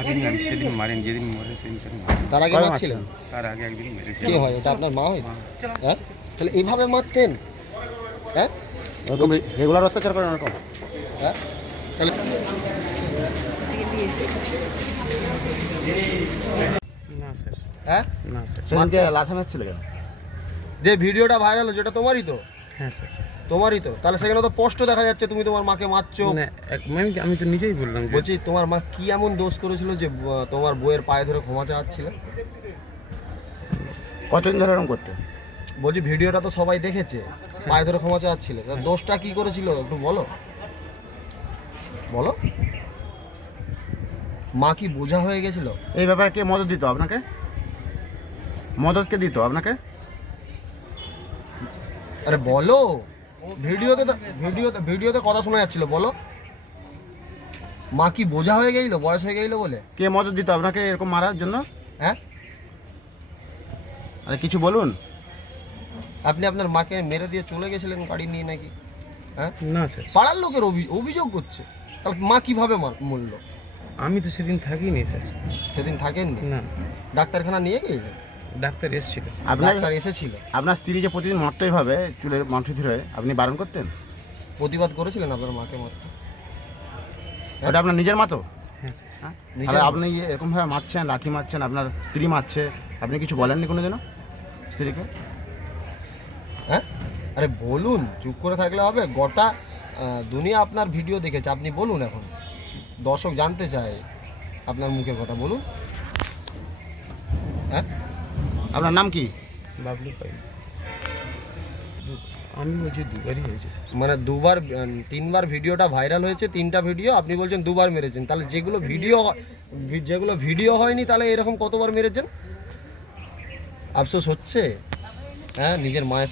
আমি সেদিন মারেন যেদিন মরে সেদিন সেদিন তার আগে মারছিলেন? তার আগে একদিন মেরেছে কে হয় এটা আপনার মা হয়? হ্যাঁ? তাহলে এইভাবে মারতেন? হ্যাঁ? ওরকম রেগুলার অত্যাচার করেন ওরকম হ্যাঁ? তাহলে না স্যার। হ্যাঁ? না স্যার। লাথা মারছিল কেন? যে ভিডিওটা ভাইরাল হচ্ছে এটা তোমারই তো? হ্যাঁ স্যার তোমারই তো? তাহলে সেখানে তো স্পষ্ট দেখা যাচ্ছে তুমি তোমার মাকে মারছো। না এক- আমি আমি তো নিজেই বললাম বলছি তোমার মা কি এমন দোষ করেছিল যে তোমার বইয়ের পায়ে ধরে ক্ষমা চাচ্ছিল কতদিন ধরে এরকম করতে? বলছি ভিডিওটা তো সবাই দেখেছে পায়ে ধরে ক্ষমা চাচ্ছিল তা দোষটা কি করেছিল একটু বলো? বলো। মা কি বোঝা হয়ে গেছিল? এই ব্যাপারে কে মদত দিত আপনাকে? মদত কে দিত আপনাকে? আরে বলো। ভিডিওতে তো- ভিডিওতে ভিডিওতে কথা শোনা যাচ্ছিল বলো। মা কি বোঝা হয়ে গেছিল বয়স হয়ে গেছিল বলে? কে মদত দিত আপনাকে এরকম মারার জন্য? হ্যাঁ? আরে কিছু বলুন। আপনি আপনার মাকে মেরে দিয়ে চলে গেছিলেন গাড়ি নিয়ে নাকি? হ্যাঁ? না স্যার। পাড়ার লোকের অভি- অভিযোগ করছে। তাহলে মা কীভাবে মার- মরলো? আমি তো সেদিন থাকিনি স্যার। সেদিন থাকেননি? না। ডাক্তারখানা নিয়ে গেলেন ডাক্তার এসেছিল। আপনার ডাক্তার এসেছিল। আপনার স্ত্রী যে প্রতিদিন মারতো এইভাবে চুলের মাংস ধরে আপনি বারণ করতেন? প্রতিবাদ করেছিলেন আপনার মাকে মারতে? ওটা আপনার নিজের মাতো হ্যাঁ। হ্যাঁ? তাহলে আপনি ইয়ে এরকমভাবে মারছেন লাঠি মারছেন আপনার স্ত্রী মারছে আপনি কিছু বলেননি কোনো যেন স্ত্রীকে? হ্যাঁ? আরে বলুন চুপ করে থাকলে হবে। গোটা দুনিয়া আপনার ভিডিও দেখেছে। আপনি বলুন এখন। দর্শক জানতে চায় আপনার মুখের কথা। বলুন। হ্যাঁ? আপনার নাম কি? বাবলু পাই আমি বলছি দুবারই হয়েছে মানে দুবার তিনবার ভিডিওটা ভাইরাল হয়েছে তিনটা ভিডিও আপনি বলছেন দুবার মেরেছেন। তাহলে যেগুলো ভিডিও হয়- যেগুলো ভিডিও হয়নি তাহলে এরকম কতবার মেরেছেন? আফসোস হচ্ছে? হ্যাঁ নিজের মায়ের